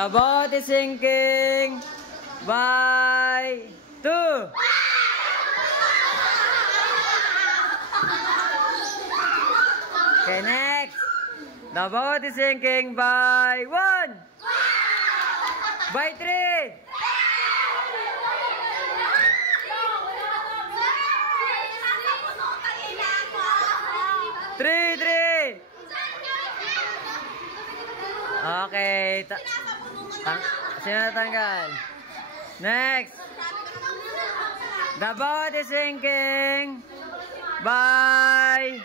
The boat is sinking by 2. Okay, next. The boat is sinking by 1. By 3. 3. Okay. Sino natanggal? Next. The boat is sinking by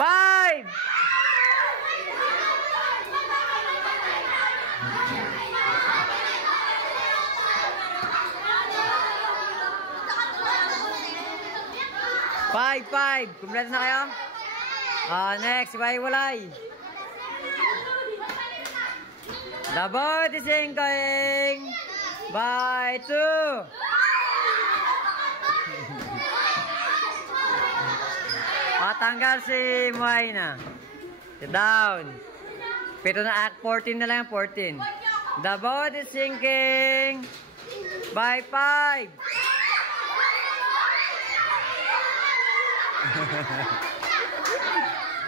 5. Five. Kumpleto na kayo? Next, hiwa-hiwalay. The boat is sinking by 2. Tanggal si Moaina. Sit down. 14 na lang, 14. The boat is sinking by 5.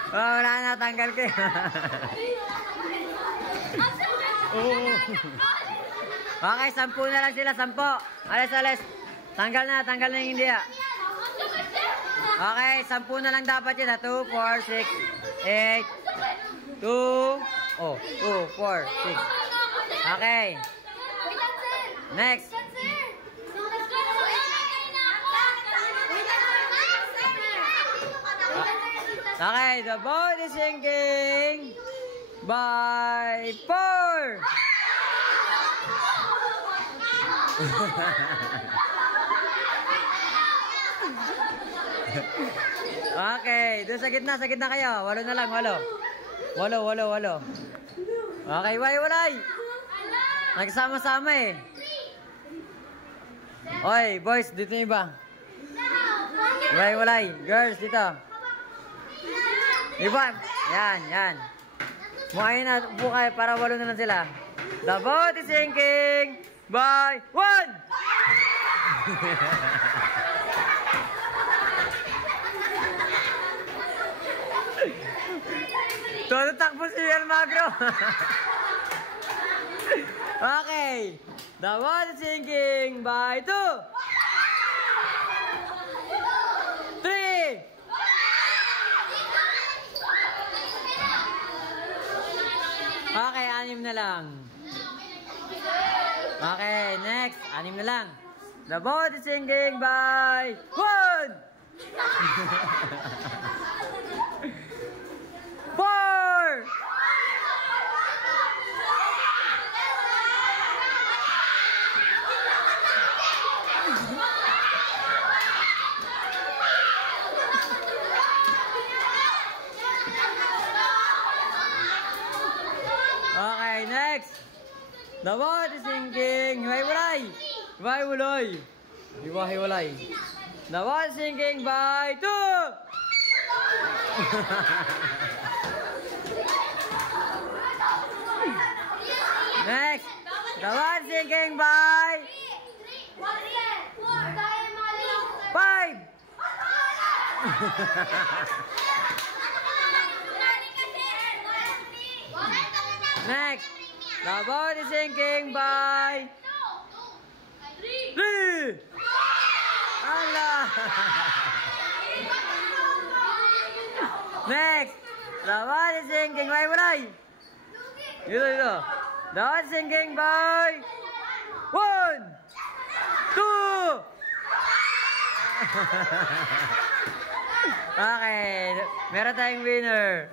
Wala na, tanggal ko. Okay, 10 na lang sila, 10. Alis. Tanggal na yung India. Okay, 10 na lang dapat yun. 2, 4, 6, 8, 2, 4, 6. Okay. Next. Okay, the boat is sinking by 4. Okay, doon sa gitna kayo. 8 na lang, 8. 8. Okay, walay. Nagsama-sama eh. Oy, boys, dito yung iba. Walay. Girls, dito. Iba, yan. Muayin na, upo kayo para 8 na lang sila. The boat is sinking by 1. Todo takbo si Almagro. Okay. The boat is sinking by 2. 3. Okay, 6 na lang. Okay, next. 6 na lang. The boat is sinking by 1. 4. Okay, next. The boat is sinking. Hiwa-hiwalay. The boat is sinking by 2. Next. The boat is sinking by 5. Next. The boat is sinking by 3. Allah. Next. The boat is sinking by Dito. The boat is sinking by 1, 2. Okay. Meron tayong winner.